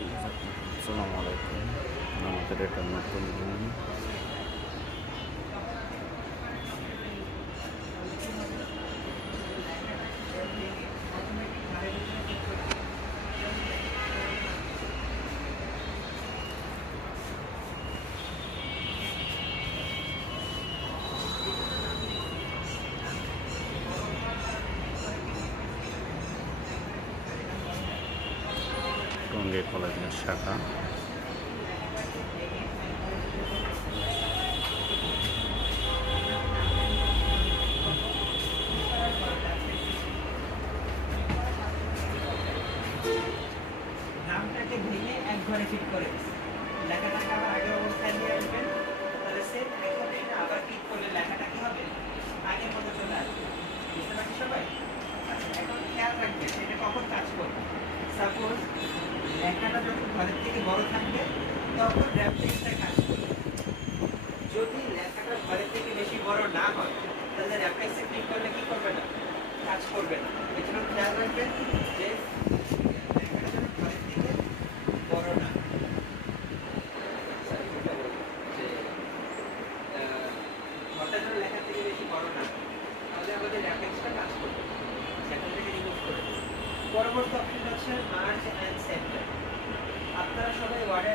আসসালামু আলাইকুম। আমাদের এটা নতুন রুম। টঙ্গী কলেজের শাখা। নামটাকে ভেঙে এক ঘরে ফিট করে দিচ্ছি। লেখাটাকে আবার আগের অবস্থায় নিয়ে আসবেন, তাহলে সেম এখন এটা আবার ক্লিক করলে লেখাটা কি হবে, আগের মতো চলে আসবে। বুঝতে পারছি সবাই? আচ্ছা, এখন খেয়াল রাখবেন এটা কখন কাজ করবে। সাপোজ লেখাটা যখন ঘরের থেকে বড় থাকবে তখন র্যাপটেক্সটা কাজ করবে। যদি লেখাটা ঘরের থেকে বেশি বড় না হয় তাহলে র্যাপটেক্সে ক্লিক করলে কি করবে না, কাজ করবে না। এজন্য খেয়াল রাখবেন যে লেখাটা যেন ঘরের থেকে বড় না, যে ঘরটা যেন লেখার থেকে বেশি বড় না, তাহলে আমাদের র্যাপটেক্সটা কাজ করবে। সেখান থেকে রিমুভ করে দেবো। পরবর্তী অপশন হচ্ছে মার্জ অ্যান্ড সেন্টার। আপনারা সবাই ওয়ার্ডে